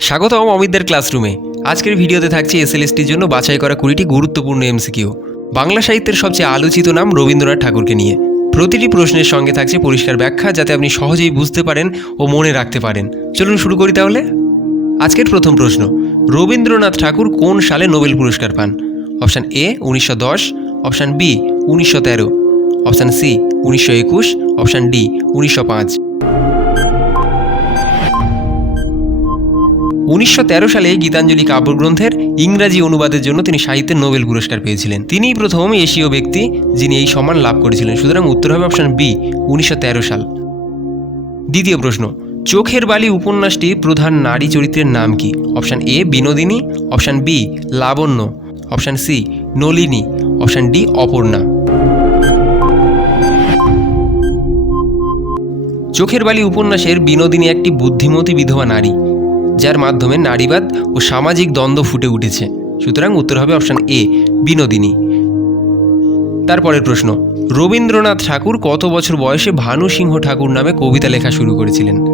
স্বাগতম অমিতদের ক্লাসরুমে। আজকের ভিডিওতে থাকছে এসএলএসটির জন্য বাছাই করা কুড়িটি গুরুত্বপূর্ণ এমসিকিউ। বাংলা সাহিত্যের সবচেয়ে আলোচিত নাম রবীন্দ্রনাথ ঠাকুরকে নিয়ে। প্রতিটি প্রশ্নের সঙ্গে থাকছে পরিষ্কার ব্যাখ্যা যাতে আপনি সহজেই বুঝতে পারেন ও মনে রাখতে পারেন। চলুন শুরু করি তাহলে। আজকের প্রথম প্রশ্ন, রবীন্দ্রনাথ ঠাকুর কোন সালে নোবেল পুরস্কার পান? অপশান এ, উনিশশো দশ, অপশান বি, উনিশশো তেরো, অপশান সি, উনিশশো একুশ, অপশান ডি, উনিশশো পাঁচ। উনিশশো তেরো সালে গীতাঞ্জলি কাব্যগ্রন্থের ইংরাজি অনুবাদের জন্য তিনি সাহিত্যের নোবেল পুরস্কার পেয়েছিলেন। তিনিই প্রথম এশীয় ব্যক্তি যিনি এই সম্মান লাভ করেছিলেন। সুতরাং উত্তর হবে অপশান বি, উনিশশো তেরো সাল। দ্বিতীয় প্রশ্ন, চোখের বালি উপন্যাসটি প্রধান নারী চরিত্রের নাম কি? Option A, Binodini. Option B, Labanya. Option C, Nalini. Option D, Aparna. Chokher Bali উপন্যাসের বিনোদিনী একটি বুদ্ধিমতী বিধবা নারী। যার মাধ্যমে নারীবাদ ও সামাজিক দ্বন্দ্ব ফুটে উঠেছে। সুতরাং উত্তর হবে অপশান এ, বিনোদিনী। তারপরের প্রশ্ন, রবীন্দ্রনাথ ঠাকুর কত বছর বয়সে ভানু সিংহ ঠাকুর নামে কবিতা লেখা শুরু করেছিলেন?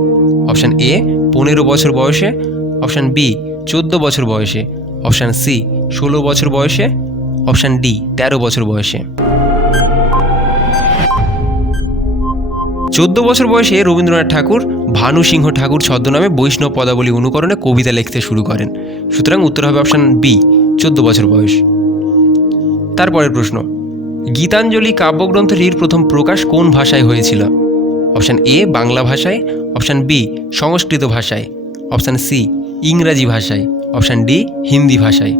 অপশান এ, পনেরো বছর বয়সে। অপশান বি, চোদ্দ বছর বয়সে। অপশান সি, ষোলো বছর বয়সে। অপশান ডি, তেরো বছর বয়সে। চোদ্দ বছর বয়সে রবীন্দ্রনাথ ঠাকুর ভানু সিংহ ঠাকুর ছদ্মনামে বৈষ্ণব পদাবলী অনুকরণে কবিতা লিখতে শুরু করেন। সুতরাং উত্তর হবে অপশান বি চোদ্দ বছর বয়স। তারপরের প্রশ্ন, গীতাঞ্জলি কাব্যগ্রন্থটির প্রথম প্রকাশ কোন ভাষায় হয়েছিল? অপশান এ বাংলা ভাষায় অপশান বি সংস্কৃত ভাষায় অপশান সি ইংরাজি ভাষায় অপশান ডি হিন্দি ভাষায়।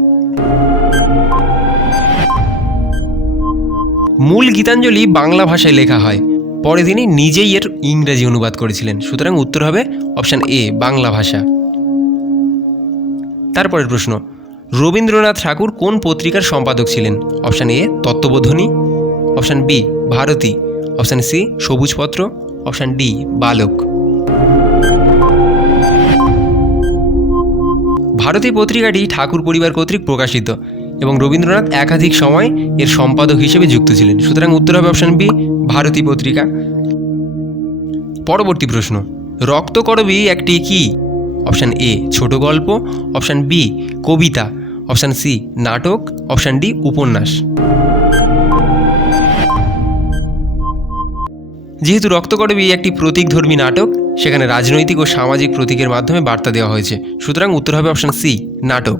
মূল গীতাঞ্জলি বাংলা ভাষায় লেখা হয়। পরে তিনি নিজেই এর ইংরেজি অনুবাদ করেছিলেন। সুতরাং উত্তর হবে অপশান এ, বাংলা ভাষা। তারপরের প্রশ্ন, রবীন্দ্রনাথ ঠাকুর কোন পত্রিকার সম্পাদক ছিলেন? Option A, Tattwabodhini. Option B, Bharati. Option C, Sabujpatra. Option D, Balak. Bharati পত্রিকাটি ঠাকুর পরিবার কর্তৃক প্রকাশিত এবং রবীন্দ্রনাথ একাধিক সময় এর সম্পাদক হিসেবে যুক্ত ছিলেন। সুতরাং উত্তর হবে অপশান বি ভারতী পত্রিকা। পরবর্তী প্রশ্ন রক্তকরবী একটি কি? অপশান এ, ছোট গল্প, অপশান বি, কবিতা, অপশান সি, নাটক, অপশান ডি, উপন্যাস। যেহেতু রক্তকরবী একটি প্রতীকধর্মী নাটক, সেখানে রাজনৈতিক ও সামাজিক প্রতীকের মাধ্যমে বার্তা দেওয়া হয়েছে। সুতরাং উত্তর হবে অপশান সি, নাটক।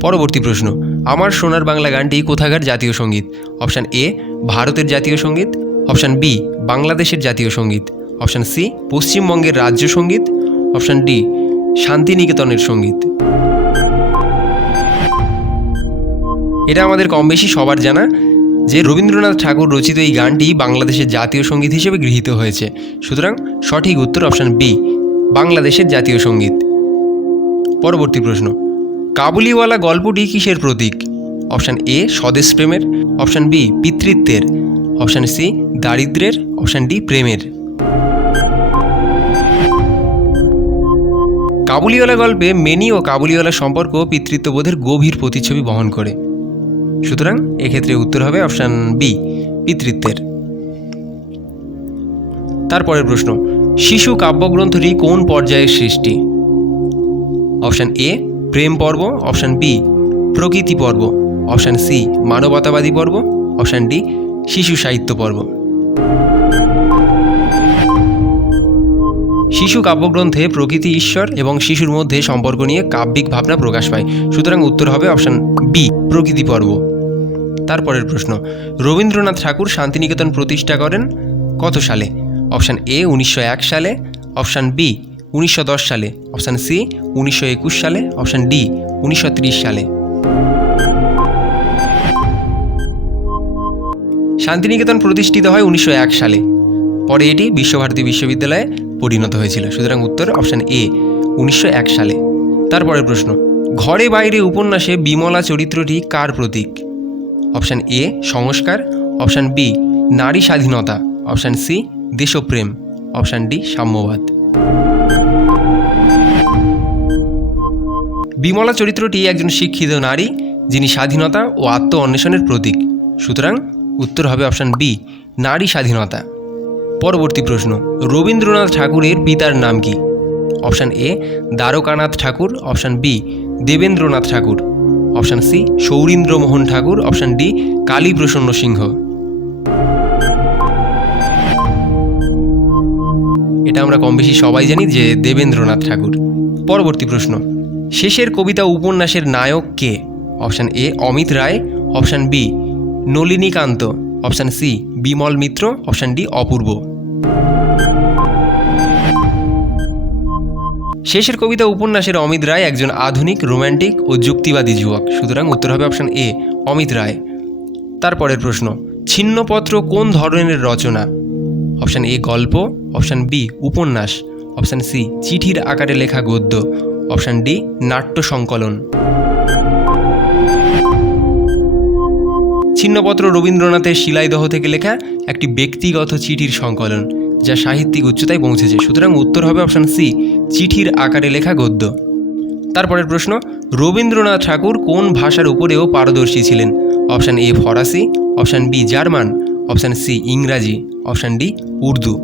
পরবর্তী প্রশ্ন, আমার সোনার বাংলা গানটি কোথাকার জাতীয় সংগীত? অপশান এ ভারতের জাতীয় সংগীত, অপশান বি বাংলাদেশের জাতীয় সংগীত, অপশান সি পশ্চিমবঙ্গের রাজ্য সংগীত, অপশান ডি শান্তিনিকেতনের সংগীত। এটা আমাদের কম বেশি সবার জানা যে রবীন্দ্রনাথ ঠাকুর রচিত এই গানটি বাংলাদেশের জাতীয় সংগীত হিসেবে গৃহীত হয়েছে। সুতরাং সঠিক উত্তর অপশান বি বাংলাদেশের জাতীয় সংগীত। পরবর্তী প্রশ্ন, কাবুলিওয়ালা গল্পটি কিসের প্রতীক? অপশান এ স্বদেশ প্রেমের, অপশান বি পিতৃত্বের, অপশান সি দারিদ্রের, অপশান ডি প্রেমের। কাবুলিওয়ালা গল্পে মেনি ও কাবুলিওয়ালা সম্পর্ক পিতৃত্ববোধের গভীর প্রতিচ্ছবি বহন করে। সুতরাং এক্ষেত্রে উত্তর হবে অপশান বি, পিতৃত্বের। তারপরের প্রশ্ন, শিশু কাব্যগ্রন্থটি কোন পর্যায়ের সৃষ্টি? অপশান এ, প্রেম পর্ব, অপশান বি, প্রকৃতি পর্ব। অপশান সি, মানবতাবাদী পর্ব। অপশান ডি, শিশু সাহিত্য পর্ব। শিশু কাব্যগ্রন্থে প্রকৃতি ঈশ্বর এবং শিশুর মধ্যে সম্পর্ক নিয়ে কাব্যিক ভাবনা প্রকাশ পায়। সুতরাং উত্তর হবে অপশান বি, প্রকৃতি পর্ব। তারপরের প্রশ্ন, রবীন্দ্রনাথ ঠাকুর শান্তিনিকেতন প্রতিষ্ঠা করেন কত সালে? অপশান এ, উনিশশো এক সালে। অপশান বি, উনিশশো দশ সালে। অপশান সি, উনিশশো একুশ সালে। অপশান ডি, উনিশশো ত্রিশ সালে। শান্তিনিকেতন প্রতিষ্ঠিত হয় উনিশশো এক সালে। পরে এটি বিশ্বভারতী বিশ্ববিদ্যালয়ে পরিণত হয়েছিল। সুতরাং উত্তর অপশান এ, উনিশশো এক সালে। তারপরের প্রশ্ন, ঘরে বাইরে উপন্যাসে বিমলা চরিত্রটি কার প্রতীক? অপশান এ, সংস্কার। অপশান বি, নারী স্বাধীনতা। অপশান সি, দেশপ্রেম। অপশান ডি, সাম্যবাদ। বিমলা চরিত্রটি একজন শিক্ষিত নারী, যিনি স্বাধীনতা ও আত্ম অন্বেষণের প্রতীক। সুতরাং উত্তর হবে অপশান বি, নারী স্বাধীনতা। পরবর্তী প্রশ্ন, রবীন্দ্রনাথ ঠাকুরের পিতার নাম কি? Option A, Dwarkanath Tagore. Option B, Debendranath Tagore. Option C, Sourindramohan Tagore. Option D, Kaliprasanna Singha. এটা আমরা কম বেশি সবাই জানি যে দেবেন্দ্রনাথ ঠাকুর। পরবর্তী প্রশ্ন, শেষের কবিতা উপন্যাসের নায়ক কে? Option A, Amit Ray. Option B Nalinikanta, option C, Bimal Mitra, option D, Apurba. Shesher Kobita উপন্যাসের অমিত রায় একজন আধুনিক, রোম্যান্টিক ও যুক্তিবাদী যুবক। সুতরাং উত্তর হবে অপশান এ, অমিত রায়। তারপরের প্রশ্ন, ছিন্নপত্র কোন ধরনের রচনা? অপশান এ, গল্প, অপশান বি, উপন্যাস, অপশান সি, চিঠির আকারে লেখা গদ্য, অপশান ডি, নাট্য সংকলন। ছিন্নপত্র রবীন্দ্রনাথের শিলাইদহ থেকে লেখা একটি ব্যক্তিগত চিঠির সংকলন, যা সাহিত্যিক উচ্চতায় পৌঁছেছে। সুতরাং উত্তর হবে অপশান সি, চিঠির আকারে লেখা গদ্য। তারপরের প্রশ্ন, রবীন্দ্রনাথ ঠাকুর কোন ভাষার উপরেও পারদর্শী ছিলেন? অপশান এ ফরাসি, option B German, option C ইংরাজি, অপশান ডি উর্দু।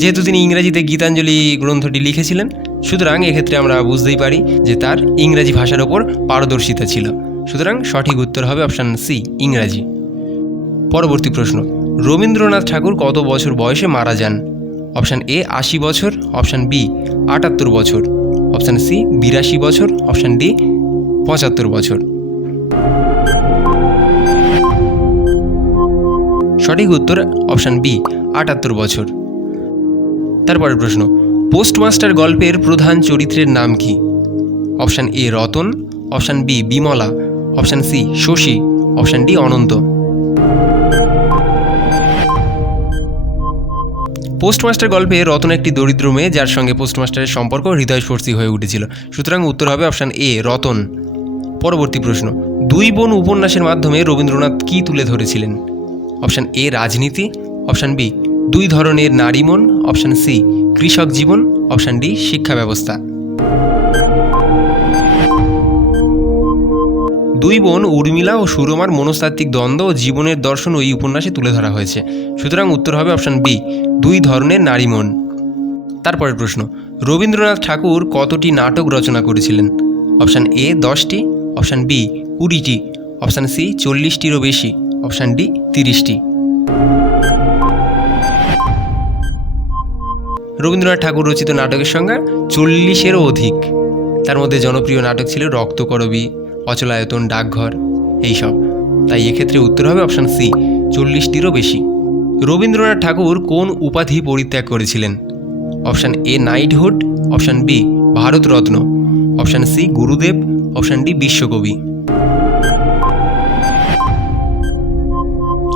যেহেতু তিনি ইংরাজিতে গীতাঞ্জলি গ্রন্থটি লিখেছিলেন সুতরাং এক্ষেত্রে আমরা বুঝতেই পারি যে তার ইংরাজি ভাষার ওপর পারদর্শিতা ছিল। সুতরাং সঠিক উত্তর হবে অপশান সি ইংরাজি। পরবর্তী প্রশ্ন, রবীন্দ্রনাথ ঠাকুর কত বছর বয়সে মারা যান? অপশান এ আশি বছর। অপশান বি আটাত্তর বছর। অপশান সি বিরাশি বছর। অপশান ডি পঁচাত্তর বছর। সঠিক উত্তর অপশান বি আটাত্তর বছর। তারপরের প্রশ্ন পোস্টমাস্টার গল্পের প্রধান চরিত্রের নাম কি? Option A Ratan, option B Bimala, option C Shashi, option D Ananta. Postmaster গল্পে রতন একটি দরিদ্র মেয়ে যার সঙ্গে পোস্টমাস্টারের সম্পর্ক হৃদয়স্পর্শী হয়ে উঠেছিল। সুতরাং উত্তর হবে অপশান এ, রতন। পরবর্তী প্রশ্ন, দুই বোন উপন্যাসের মাধ্যমে রবীন্দ্রনাথ কী তুলে ধরেছিলেন? অপশান এ, রাজনীতি, অপশান বি, দুই ধরনের নারী মন, অপশান সি কৃষক জীবন অপশান ডি শিক্ষা ব্যবস্থা। দুই বোন উর্মিলা ও সুরমার মনস্তাত্ত্বিক দ্বন্দ্ব ও জীবনের দর্শন ওই উপন্যাসে তুলে ধরা হয়েছে। সুতরাং উত্তর হবে অপশান বি দুই ধরনের নারী মন। তারপরের প্রশ্ন, রবীন্দ্রনাথ ঠাকুর কতটি নাটক রচনা করেছিলেন? অপশান এ দশটি অপশান বি কুড়িটি অপশান সি চল্লিশটিরও বেশি অপশান ডি তিরিশটি। রবীন্দ্রনাথ ঠাকুর রচিত নাটকের সংখ্যা চল্লিশেরও অধিক। তার মধ্যে জনপ্রিয় নাটক ছিল রক্তকরবী, অচলায়তন ডাকঘর, এইসব। তাই এক্ষেত্রে উত্তর হবে অপশান সি, চল্লিশটিরও বেশি। রবীন্দ্রনাথ ঠাকুর কোন উপাধি পরিত্যাগ করেছিলেন? Option A, knighthood, option B, Bharat Ratna, option C, Gurudev, option D, Biswakabi.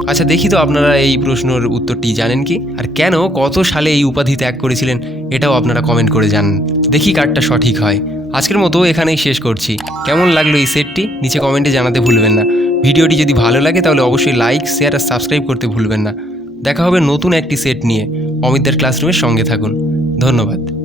আচ্ছা দেখি তো আপনারা এই প্রশ্নের উত্তরটি জানেন কি? আর কেন কত সালে এই উপাধি ত্যাগ করেছিলেন এটাও আপনারা কমেন্ট করে জানান। দেখি কারটা সঠিক হয়। আজকের মতো এখানেই শেষ করছি। কেমন লাগল এই সেটটি? নিচে কমেন্টে জানাতে ভুলবেন না। ভিডিওটি যদি ভালো লাগে তাহলে অবশ্যই লাইক শেয়ার আর সাবস্ক্রাইব করতে ভুলবেন না। দেখা হবে নতুন একটি সেট নিয়ে। অমিতদার ক্লাসরুমের সঙ্গে থাকুন। ধন্যবাদ।